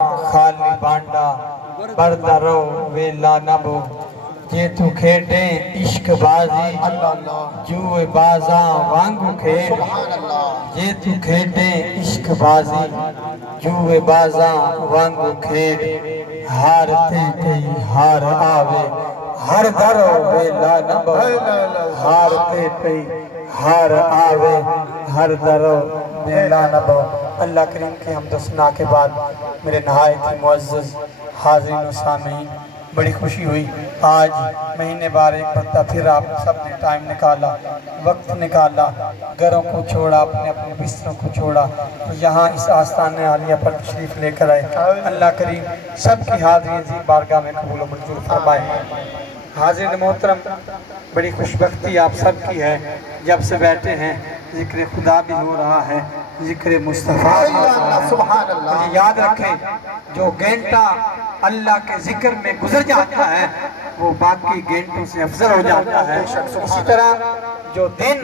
خالی بانڈا بردرو ویلا نبو جے تو کھیٹیں عشق بازی جوئے بازاں وانگو کھیٹ جے تو کھیٹیں عشق بازی جوئے بازاں وانگو کھیٹ ہار تے تے ہار آوے ہر درو ویلا نبو ہار تے تے ہار آوے ہر درو ویلا نبو۔ اللہ کریم کی حمد و ثنا کے بعد میرے نہایت ہی معزز حاضرین و سامعین، بڑی خوشی ہوئی آج مہینے بار ایک مرتبہ پھر آپ سب نے ٹائم نکالا، وقت نکالا، گھروں کو چھوڑا، اپنے اپنے بستروں کو چھوڑا تو یہاں اس آستانِ عالیہ پر تشریف لے کر آئے۔ اللہ کریم سب کی حاضری عظیم بارگاہ میں قبول و منظور فرمائے۔ حاضرین محترم، بڑی خوشبختی آپ سب کی ہے، جب سے بیٹھے ہیں ذکر خدا بھی ہو رہا ہے، ذکر مصطفیٰ بھی ہو رہا ہے۔ سبحان اللہ۔ مجھے یاد رکھیں جو گھنٹہ اللہ کے ذکر میں گزر جاتا ہے وہ باقی گھنٹوں سے افضل ہو جاتا ہے۔ اسی طرح جو دن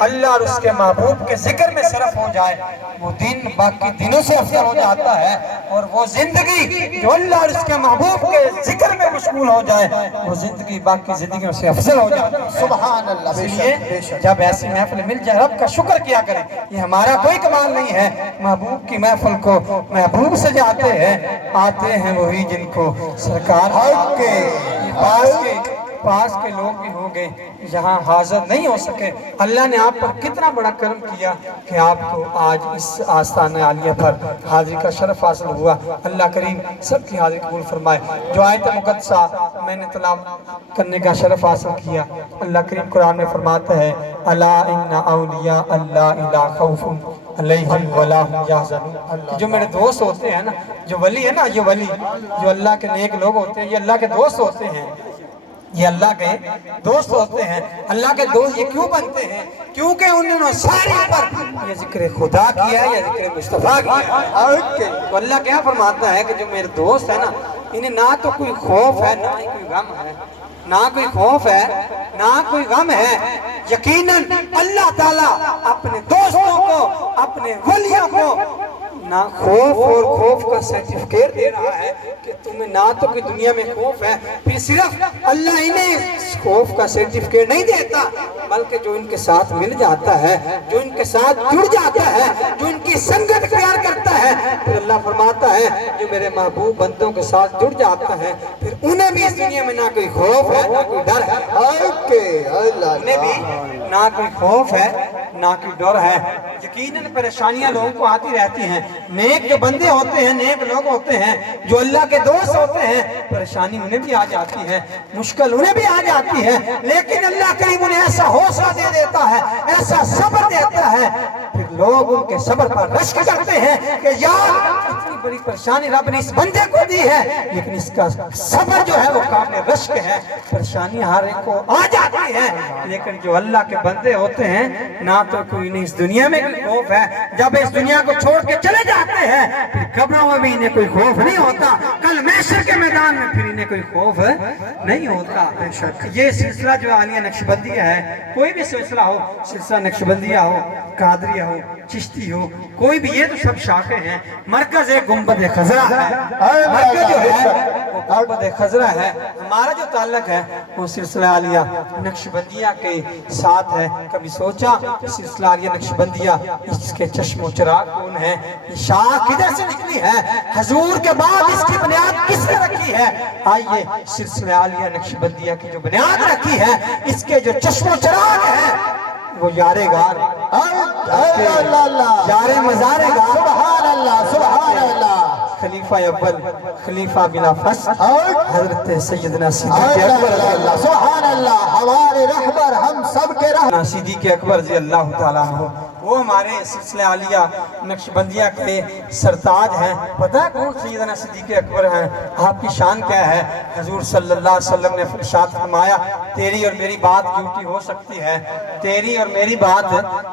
اللہ اور اس کے محبوب کے ذکر میں صرف ہو جائے وہ دن باقی دنوں سے افضل ہو جاتا ہے، اور وہ زندگی جو اللہ اور اس کے محبوب کے ذکر میں مشغول ہو جائے وہ زندگی باقی زندگیوں سے افضل ہو جاتی ہے۔ سبحان اللہ۔ اس لیے جب ایسی محفل مل جائے رب کا شکر کیا کریں، یہ ہمارا کوئی کمال نہیں ہے، محبوب کی محفل کو محبوب سے جاتے ہیں، آتے ہیں وہی جن کو سرکار پاس کے لوگ بھی ہو گئے یہاں حاضر نہیں ہو سکے۔ اللہ نے آپ پر کتنا بڑا کرم کیا کہ آپ کو آج اس آستانِ عالیہ پر حاضری کا شرف حاصل ہوا۔ اللہ کریم سب کی حاضری قبول فرمائے۔ جو آیت مقدسہ میں نے تلاوت کرنے کا شرف حاصل کیا، اللہ کریم قرآن میں فرماتا ہے الا ان اولیاء اللہ لا خوف علیہم ولا هم یحزنون۔ جو میرے دوست ہوتے ہیں نا، جو ولی ہے نا، یہ ولی جو اللہ کے نیک لوگ ہوتے ہیں، یہ اللہ کے دوست ہوتے ہیں، یہ اللہ کے دوست ہوتے ہیں۔ اللہ کے دوست یہ کیوں بنتے ہیں؟ کیونکہ انہوں نے سارے پر یہ ذکر خدا کیا ہے یا ذکر مصطفیٰ کیا ہے۔ تو اللہ کیا فرماتا ہے کہ جو میرے دوست ہیں نا، انہیں نہ تو کوئی خوف ہے نہ ہی کوئی غم ہے، نہ کوئی خوف ہے نہ کوئی غم ہے۔ یقیناً اللہ تعالیٰ اپنے دوستوں کو، اپنے ولیوں کو نہ خوف اور خوف کا سرٹیفکیٹ دے رہا ہے کہ تمہیں نہ تو کوئی دنیا میں خوف ہے، پھر صرف اللہ انہیں خوف کا سرٹیفکیٹ نہیں دیتا بلکہ جو ان کے ساتھ مل جاتا ہے، جو ان کے ساتھ جڑ جاتا ہے، جو ان کی سنگت اختیار کرتا ہے، پھر اللہ فرماتا ہے جو میرے محبوب بندوں کے ساتھ جڑ جاتا ہے پھر انہیں بھی اس دنیا میں نہ کوئی خوف ہے نہ کوئی ڈر ہے، انہیں بھی نہ کوئی خوف ہے نہ کوئی ڈر ہے۔ یقیناً پریشانیاں لوگوں کو آتی رہتی ہیں، نیک جو بندے ہوتے ہیں، نیک لوگ ہوتے ہیں، جو اللہ کے دوست ہوتے ہیں، پریشانی انہیں بھی آ جاتی ہے، مشکل انہیں بھی آ جاتی ہے، لیکن اللہ کریم انہیں ایسا حوصلہ دے دیتا ہے، ایسا صبر دیتا ہے، پھر لوگ ان کے صبر پر رشک کرتے ہیں کہ یار اتنی بڑی پریشانی رب نے اس بندے کو دی ہے لیکن اس کا صبر جو ہے وہ قابل رشک ہے۔ پریشانی ہر ایک کو آ جاتی ہے لیکن جو اللہ کے بندے ہوتے ہیں نہ تو کوئی نہیں اس دنیا میں کوئی خوف ہے، جب اس دنیا کو چھوڑ کے چلے جاتے ہیں پھر قبروں میں بھی انہیں کوئی خوف نہیں ہوتا، کل محشر کے میدان میں پھر انہیں کوئی خوف نہیں ہوتا۔ یہ سلسلہ جو عالیہ نقشبندیہ ہے، کوئی بھی سلسلہ ہو، سلسلہ نقشبندیہ ہو، قادریہ ہو، چشتی ہو، کوئی بھی، یہ تو سب شاخیں ہیں، مرکز ایک گنبد خضرا ہے، مرکز جو ہے وہ گنبد خضرا ہے۔ ہمارا جو تعلق ہے وہ سلسلہ عالیہ نقشبندیہ کے ساتھ ہے۔ کبھی سوچا سلسلہ عالیہ نقشبندیہ اس کے چشم و چراغ کون ہے، یہ شاخ کدھر سے نکلی ہے، حضور کے بعد اس کی بنیاد کس نے رکھی ہے؟ آئیے سلسلہ عالیہ نقشبندیہ کی جو بنیاد رکھی ہے اس کے جو چشم و چراغ ہے وہ یار غار، یار مزار غار، سبحان اللہ سبحان اللہ، خلیفہ اول، خلیفہ بلا فصل، حضرت سیدنا صدیق اکبر، سبحان اللہ، ہمارے رہبر، ہم سب کے رہبر صدیق اکبر رضی اللہ تعالیٰ عنہ، وہ ہمارے سلسلہ عالیہ نقشبندیہ کے سرتاج ہیں۔ پتہ ہے کون سیدنا صدیق اکبر ہیں؟ آپ کی شان کیا ہے؟ حضور صلی اللہ علیہ وسلم نے ارشاد فرمایا تیری اور میری بات جھوٹی ہو سکتی ہے، تیری اور میری بات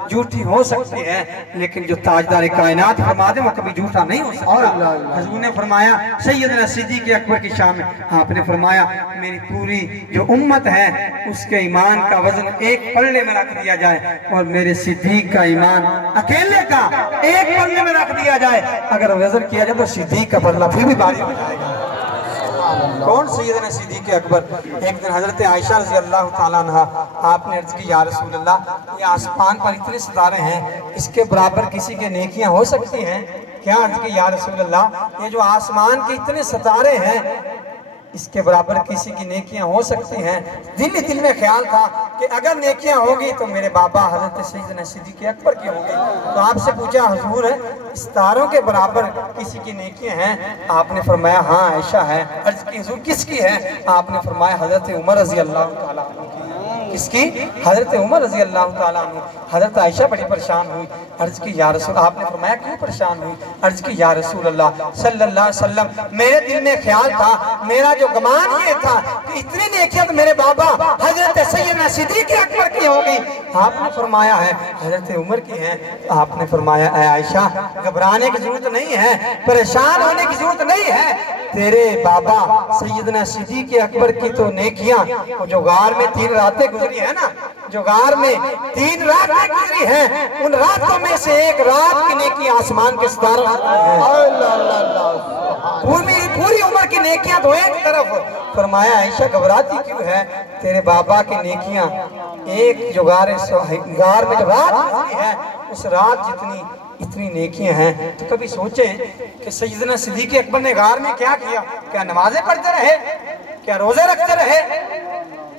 جھوٹی ہو سکتی ہے لیکن جو تاجدار کائنات فرما دے وہ کبھی جھوٹا نہیں ہو سکتا۔ حضور نے فرمایا سیدنا صدیق اکبر کی شان میں آپ نے فرمایا میری پوری جو امت ہے اس کے ایمان کا وزن ایک پلڑے میں رکھ دیا جائے اور میرے صدیق کا ایمان اکیلے کا ایک پلڑے میں رکھ دیا جائے، اگر وزن کیا جائے تو صدیق کا پلڑا پھر بھی بھاری ہو جائے گا۔ کون سیدنا صدیق اکبر؟ ایک دن حضرت عائشہ رضی اللہ تعالیٰ عنہ آپ نے عرض کی یا رسول اللہ، یہ آسمان پر اتنے ستارے ہیں، اس کے برابر کسی کے نیکیاں ہو سکتی ہیں کیا؟ عرض کی یا رسول اللہ، یہ جو آسمان کے اتنے ستارے ہیں اس کے برابر کسی کی نیکیاں ہو سکتی ہیں؟ دل میں خیال تھا کہ اگر نیکیاں ہوگی تو میرے بابا حضرت سیدنا صدیق اکبر کی ہوگی۔ تو آپ سے پوچھا حضور ستاروں کے برابر کسی کی نیکیاں ہیں؟ آپ نے فرمایا ہاں عائشہ ہے۔ عرض کی حضور کس کی ہے؟ آپ نے فرمایا حضرت عمر رضی اللہ تعالیٰ عنہ کی۔ کس کی؟ حضرت عمر رضی اللہ تعالیٰ عنہ۔ حضرت عائشہ بڑی پریشان ہوئی، عرض کی یا رسول، آپ نے فرمایا کیوں پریشان ہوئی؟ عرض کی یا رسول اللہ صلی اللہ علیہ وسلم، میرے دل میں خیال تھا، میرا جو گمان یہ تھا کہ اتنی نیکیاں تو میرے بابا حضرت سیدنا صدیق اکبر کی ہوگی۔ آپ نے فرمایا ہے حضرت عمر کی ہیں۔ آپ نے فرمایا اے عائشہ گھبرانے کی ضرورت نہیں ہے، پریشان ہونے کی ضرورت نہیں ہے، تیرے بابا سیدنا صدیق اکبر کی تو نیکیاں وہ جو غار میں 3 راتیں گزری ہے نا، جو غار میں 3 راتیں گزری ہیں، ان راتوں میں سے ایک رات کی نیکی آسمان کے ستاروں پوری عمر کی نیکیاں تو ایک طرف۔ فرمایا عائشہ گھبراتی کیوں ہے؟ تیرے بابا کی نیکیاں ایک جو غار میں جو رات گزری ہے اس رات جتنی اتنی نیکیاں ہیں۔ تو کبھی سوچیں کہ سیدنا صدیق اکبر نے غار میں کیا کیا؟ کیا نمازیں پڑھتے رہے؟ کیا روزے رکھتے رہے؟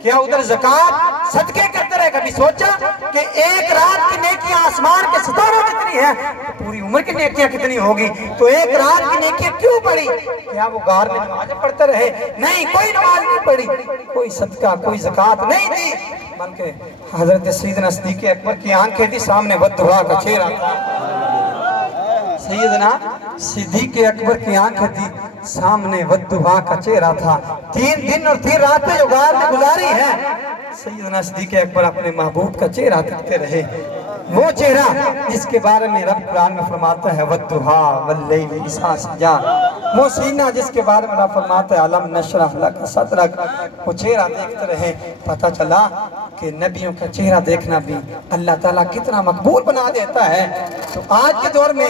کیا ادھر زکوٰۃ صدقے کرتے رہے؟ کبھی سوچا کہ ایک رات کی نیکیاں آسمان کے ستاروں جتنی ہیں تو پوری عمر کی نیکیاں کتنی ہوگی؟ تو ایک رات کی نیکیاں کیوں پڑھی؟ کیا وہ غار میں نمازیں پڑھتے رہے؟ نہیں، کوئی نماز نہیں پڑھی، کوئی صدقہ کوئی زکوٰۃ نہیں دی، بلکہ حضرت سیدنا صدیق اکبر کی آنکھیں تھی، سامنے والدہا کا چہرہ تھا۔ سیدنا صدیق اکبر کی آنکھیں تھی، سامنے والدہا کا چہرہ تھا۔ 3 دن اور 3 راتیں جو غار میں گزاری ہیں، سیدنا صدیق اکبر اپنے محبوب کا چہرہ دیکھتے رہے، وہ چہرہ جس کے بارے میں رب قرآن میں فرماتا ہے والدہا واللیل اذا سجا، وہ سینہ جس کے بارے میں رب فرماتا ہے علم نشرح لک صدرک، وہ چہرہ دیکھتے رہے۔ پتہ چلا کہ نبیوں کا چہرہ دیکھنا بھی اللہ تعالیٰ کتنا مقبول بنا دیتا ہے۔ تو آج کے دور میں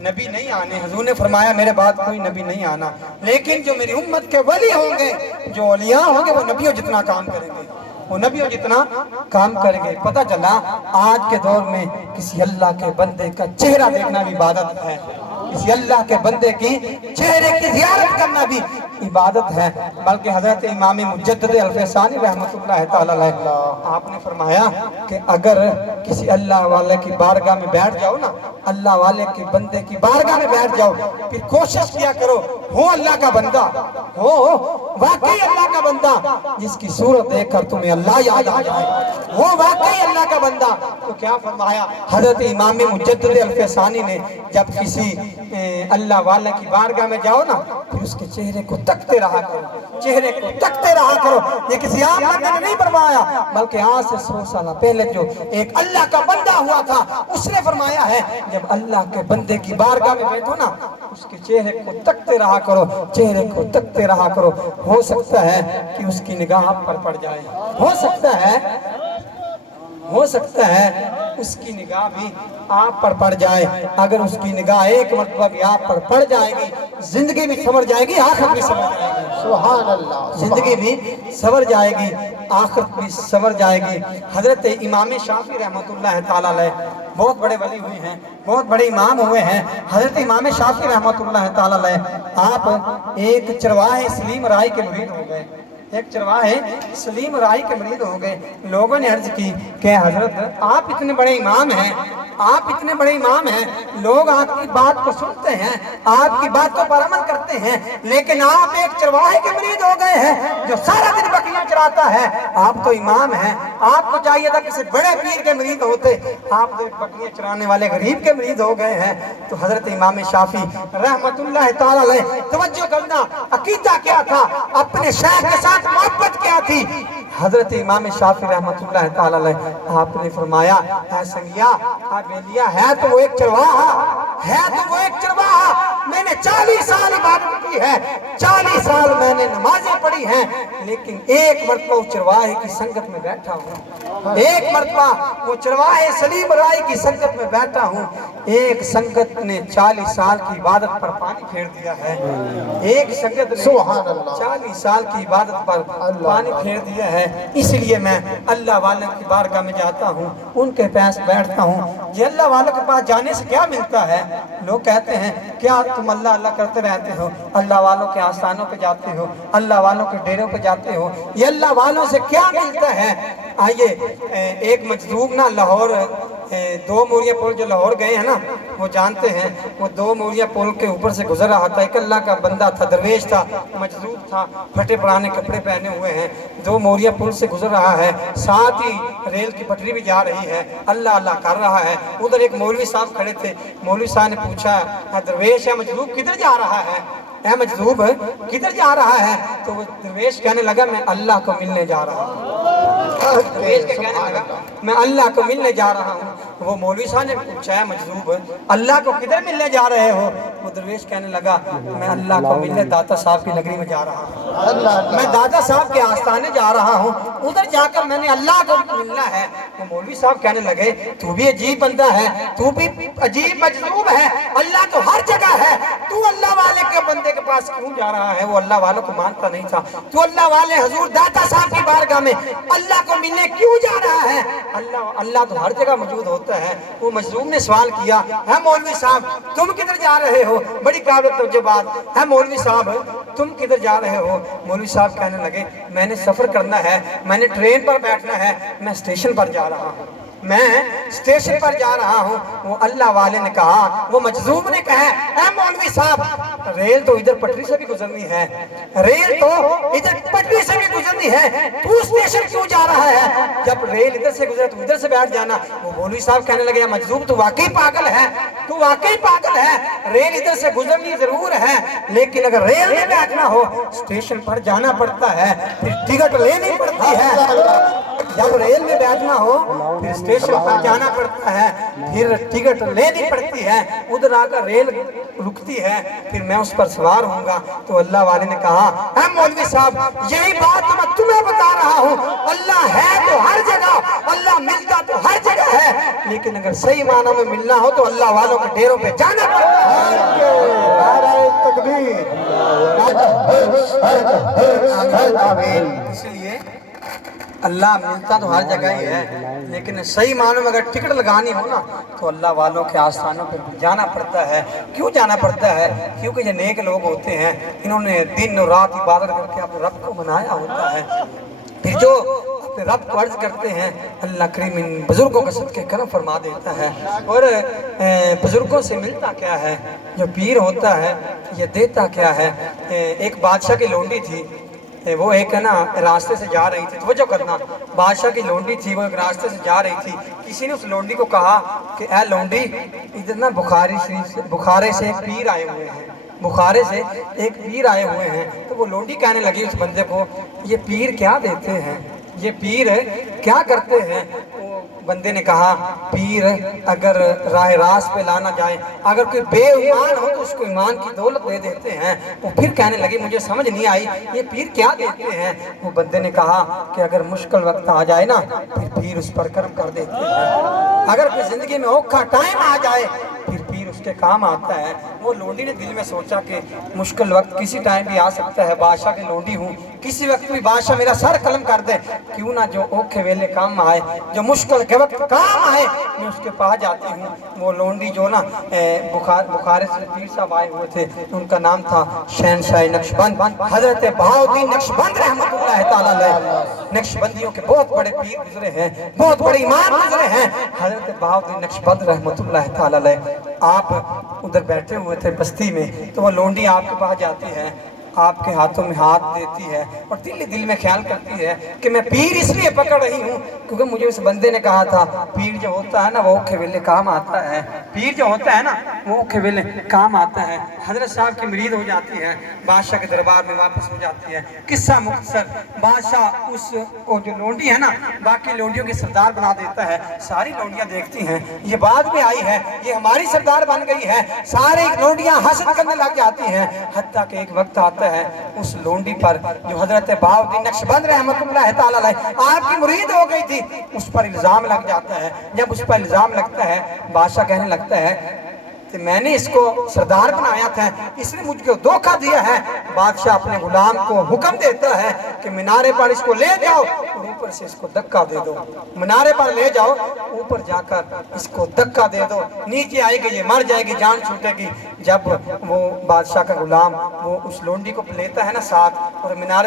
نبی نہیں آنے، حضور نے فرمایا میرے بعد کوئی نبی نہیں آنا، لیکن جو میری امت کے ولی ہوں گے، جو اولیاء ہوں گے، وہ نبیوں جتنا کام کریں گے، وہ نبیوں جتنا کام کریں گے۔ پتہ چلا آج کے دور میں کسی اللہ کے بندے کا چہرہ دیکھنا بھی عبادت ہے، کسی اللہ کے بندے کی چہرے کی زیارت کرنا بھی عبادت ہے۔ بلکہ حضرت امام مجدد الفسانی رحمۃ اللہ تعالیٰ علیہ آپ نے فرمایا کہ اگر کسی اللہ والے کی بارگاہ میں بیٹھ جاؤ نا، اللہ والے کی بندے کی بارگاہ میں بیٹھ جاؤ، پھر کوشش کیا کرو ہو اللہ کا بندہ، ہو واقعی اللہ کا بندہ، جس کی صورت دیکھ کر تمہیں اللہ یاد آ جائے، وہ واقعی اللہ کا بندہ۔ تو کیا فرمایا حضرت امام مجدد الفسانی نے، جب کسی اللہ والے کی بارگاہ میں جاؤ نا، پھر اس کے چہرے کو تکتے رہا کرو، چہرے کو تکتے رہا کرو۔ یہ کسی عام بندے نے نہیں فرمایا، بلکہ آج سے 100 سال پہلے جو ایک اللہ کا بندہ ہوا تھا اس نے فرمایا ہے جب اللہ کے بندے کی بارگاہ میں بیٹھو نا، اس کے چہرے کو تکتے رہا کرو، چہرے کو تکتے رہا کرو۔ ہو سکتا ہے کہ اس کی نگاہ آپ پر پڑ جائے، ہو سکتا ہے اس کی نگاہ بھی آپ پر پڑ جائے۔ اگر اس کی نگاہ ایک مرتبہ بھی آپ پر پڑ جائے گی، زندگی بھی سنور جائے گی، آخرت بھی سنور جائے گی۔ سبحان اللہ، زندگی بھی سنور جائے گی، آخرت بھی سنور جائے گی۔ حضرت امام شافعی رحمۃ اللہ تعالیٰ علیہ بہت بڑے ولی ہوئے ہیں، بہت بڑے امام ہوئے ہیں۔ حضرت امام شافعی رحمۃ اللہ تعالیٰ علیہ آپ ایک چرواہے سلیم رائی کے مرید ہو گئے، ایک چرواہے سلیم رائی کے مرید ہو گئے۔ لوگوں نے عرض کی کہ حضرت آپ اتنے بڑے امام ہیں، آپ اتنے بڑے امام ہیں، لوگ آپ کی بات کو سنتے ہیں، آپ کی باتوں پر عمل کرتے ہیں، لیکن آپ ایک چرواہے کے مرید ہو گئے ہیں جو سارا دن بکریاں چراتا ہے۔ آپ تو امام ہیں، آپ کو چاہیے تھا کسی بڑے پیر کے مرید ہوتے، آپ تو ایک بکریاں چرانے والے غریب کے مرید ہو گئے ہیں۔ تو حضرت امام شافعی رحمۃ اللہ تعالیٰ علیہ توجہ کرنا، عقیدہ کیا تھا، اپنے شیخ کے ساتھ محبت کیا تھی۔ حضرت امام شافعی رحمۃ اللہ تعالیٰ علیہ آپ نے فرمایا اے سنگیا، ہے تو وہ ایک چرواہا، ہے تو وہ ایک چرواہا، میں نے 40 سال عبادت کی کی ہے, 40 سال میں نے نمازیں پڑھی ہیں, لیکن ایک مرتبہ وہ چرواہے کی سنگت میں بیٹھا ہوں, ایک مرتبہ وہ چرواہے سلیم رائی کی سنگت میں بیٹھا ہوں. ایک سنگت نے 40 سال کی عبادت پر پانی پھیر دیا ہے, ایک سنگت نے 40 سال کی عبادت پر پانی پھیر دیا ہے. اس لیے میں اللہ والوں کی بارگاہ میں جاتا ہوں, ان کے پاس بیٹھتا ہوں. یہ اللہ والوں کے پاس جانے سے کیا ملتا ہے؟ لوگ کہتے ہیں کیا تم اللہ اللہ کرتے رہتے ہو, اللہ والوں کے آستانوں پہ جاتے ہو, اللہ والوں کے ڈیروں پہ جاتے ہو, یہ اللہ والوں سے کیا ملتا ہے؟ آئیے ایک مجذوب نا لاہور, 2 موریہ پل جو لاہور گئے ہیں نا وہ جانتے ہیں, وہ 2 موریہ پل کے اوپر سے گزر رہا تھا. ایک اللہ کا بندہ تھا, درویش تھا, مجذوب تھا, پھٹے پرانے کپڑے پہنے ہوئے ہیں, 2 موریہ پل سے گزر رہا ہے, ساتھ ہی ریل کی پٹری بھی جا رہی ہے, اللہ اللہ کر رہا ہے. ادھر ایک مولوی صاحب کھڑے تھے, مولوی صاحب نے پوچھا درویش ہے مجذوب کدھر جا رہا ہے, اے مجذوب کدھر جا رہا ہے؟ تو وہ درویش کہنے لگا میں اللہ کو ملنے جا رہا ہوں. درویش کہنے لگا میں اللہ کو ملنے جا رہا ہوں. وہ مولوی صاحب نے پوچھا ہے مجذوب اللہ کو کدھر ملنے جا رہے ہو؟ وہ درویش کہنے لگا میں اللہ کو ملنے داتا صاحب کی نگری میں جا رہا ہوں, میں داتا صاحب کے آستانے جا رہا ہوں, ادھر جا کر میں نے اللہ کو ملنا ہے. وہ مولوی صاحب کہنے لگے تو بھی عجیب بندہ ہے, تو بھی عجیب مجذوب ہے, اللہ تو ہر جگہ ہے, تو اللہ والے کے بندے کے پاس کیوں جا رہا ہے؟ وہ اللہ والوں کو مانتا نہیں تھا. تو اللہ والے حضور داتا صاحب کی بارگاہ میں اللہ کو ملنے کیوں جا رہا ہے؟ اللہ تو ہر جگہ موجود ہوتا ہے. وہ مجذوب نے سوال کیا ہے مولوی صاحب تم کدھر جا رہے ہو؟ بڑی قابل توجہ بات ہے, مولوی صاحب تم کدھر جا رہے ہو؟ مولوی صاحب کہنے لگے میں نے سفر کرنا ہے, میں نے ٹرین پر بیٹھنا ہے, میں اسٹیشن پر جا رہا ہوں, میں اسٹیشن پر جا رہا ہوں. وہ اللہ والے نے کہا, وہ مجذوب نے کہا اے مولوی صاحب ریل تو ادھر پٹری سے بھی گزرنی ہے, ریل تو ادھر پٹری سے بھی گزرنی ہے, تو اسٹیشن کیوں جا رہا ہے؟ جب ریل ادھر سے گزرے تو ادھر سے بیٹھ جانا. وہ مولوی صاحب کہنے لگے مجذوب تو واقعی پاگل ہے, تو واقعی پاگل ہے, ریل ادھر سے گزرنی ضرور ہے لیکن اگر ریل میں بیٹھنا ہو اسٹیشن پر جانا پڑتا ہے, پھر ٹکٹ لینی پڑتی ہے. جب ریل میں بیٹھنا ہو پھر اسٹیشن پر جانا پڑتا ہے, پھر ٹکٹ لینی پڑتی ہے, ادھر آ کر ریل رکتی ہے, پھر میں اس پر سوار ہوں گا. تو اللہ والے نے کہا اے مولوی صاحب یہی بات میں تمہیں بتا رہا ہوں, اللہ ہے تو ہر جگہ, اللہ ملتا تو ہر جگہ ہے, لیکن اگر صحیح معنوں میں ملنا ہو تو اللہ والوں کے ڈیروں پہ جانا پڑتا ہے. اس لیے اللہ ملتا تو ہر جگہ ہی ہے, لیکن صحیح معنوں میں اگر ٹکٹ لگانی ہو نا تو اللہ والوں کے آستانوں پہ جانا پڑتا ہے. کیوں جانا پڑتا ہے؟ کیونکہ یہ نیک لوگ ہوتے ہیں, انہوں نے دن اور رات عبادت کر کے اپنے رب کو منایا ہوتا ہے. پھر جو اپنے رب کو عرض کرتے ہیں اللہ کریم ان بزرگوں کا صدقہ کرم فرما دیتا ہے. اور بزرگوں سے ملتا کیا ہے؟ جو پیر ہوتا ہے یہ دیتا کیا ہے؟ ایک بادشاہ کی لونڈی تھی, وہ ایک ہے نا راستے سے جا رہی تھی, توجہ کرنا, بادشاہ کی لونڈی تھی, وہ ایک راستے سے جا رہی تھی. کسی نے اس لونڈی کو کہا کہ اے لونڈی ادھر نا بخارے سے ایک پیر آئے ہوئے ہیں, بخارے سے ایک پیر آئے ہوئے ہیں. تو وہ لونڈی کہنے لگی اس بندے کو یہ پیر کیا دیتے ہیں, یہ پیر کیا کرتے ہیں؟ بندے نے کہا پیر اگر راہ راست پہ لانا جائے, اگر کوئی بے ایمان ہو تو اس کو ایمان کی دولت دے دیتے ہیں. وہ پھر کہنے لگی مجھے سمجھ نہیں آئی یہ پیر کیا دیتے ہیں؟ وہ بندے نے کہا کہ اگر مشکل وقت آ جائے نا پھر پیر اس پر کرم کر دیتے ہیں, اگر کوئی زندگی میں اوکھا ٹائم آ جائے پھر پیر اس کے کام آتا ہے. وہ لونڈی نے دل میں سوچا کہ مشکل وقت کسی ٹائم بھی آ سکتا ہے, بادشاہ کی لونڈی ہوں, کسی وقت بھی بادشاہ میرا سر قلم کر دے, کیوں نہ جو اوکھے ویلے کام آئے, جو مشکل کے وقت کام آئے میں اس کے پاس جاتی ہوں. وہ لونڈی جو نا بخارے سے پیر صاحب آئے ہوئے تھے, ان کا نام تھا شہنشاہ نقشبند, حضرت بہاؤالدین نقشبند رحمۃ اللہ تعالیٰ علیہ. نقشبندیوں کے بہت بڑے پیر گزرے ہیں, بہت بڑے امام گزرے ہیں, حضرت بہاؤالدین نقشبند رحمۃ اللہ تعالیٰ علیہ. آپ ادھر بیٹھے ہوئے تھے بستی میں, تو وہ لونڈی آپ کے پاس جاتی ہے, آپ کے ہاتھوں میں ہاتھ دیتی ہے اور دل میں خیال کرتی ہے کہ میں پیر اس لیے پکڑ رہی ہوں کیونکہ مجھے اس بندے نے کہا تھا پیر جو ہوتا ہے نا وہ اوکھے ویلے کام آتا ہے، پیر جو ہوتا ہے نا وہ اوکھے ویلے کام آتا ہے۔ حضرت صاحب کی مرید ہو جاتی ہے، بادشاہ کے دربار میں واپس ہو جاتی ہے۔ قصہ مختصر، بادشاہ اس کو جو لونڈی ہے نا باقی لونڈیوں کے سردار بنا دیتا ہے، ساری لونڈیاں دیکھتی ہیں یہ بعد میں آئی ہے، یہ ہماری سردار بن گئی ہے، سارے لونڈیاں حسد کرنے لگ جاتی ہیں، حتیٰ کہ ایک وقت آتا ہے اس لونڈی پر جو حضرت بہاؤالدین نقشبند رحمۃ اللہ تعالیٰ علیہ آپ کی مرید ہو گئی تھی اس پر الزام لگ جاتا ہے۔ جب اس پر الزام لگتا ہے بادشاہ کہنے لگتا ہے کہ میں نے اس کو سردار بنایا تھا، اس نے مجھ کو دھوکہ دیا ہے۔ بادشاہ اپنے غلام کو حکم دیتا ہے کہ منارے پر اس کو لے جاؤ اور اوپر سے اس کو دھکا دے دو، منارے پر لے جاؤ اوپر جا کر اس کو دھکا دے دو، نیچے آئے گی یہ مر جائے گی، جان چھوٹے گی۔ جب وہ بادشاہ کا غلام وہ اس لونڈی کو لیتا ہے نا ساتھ اور منارے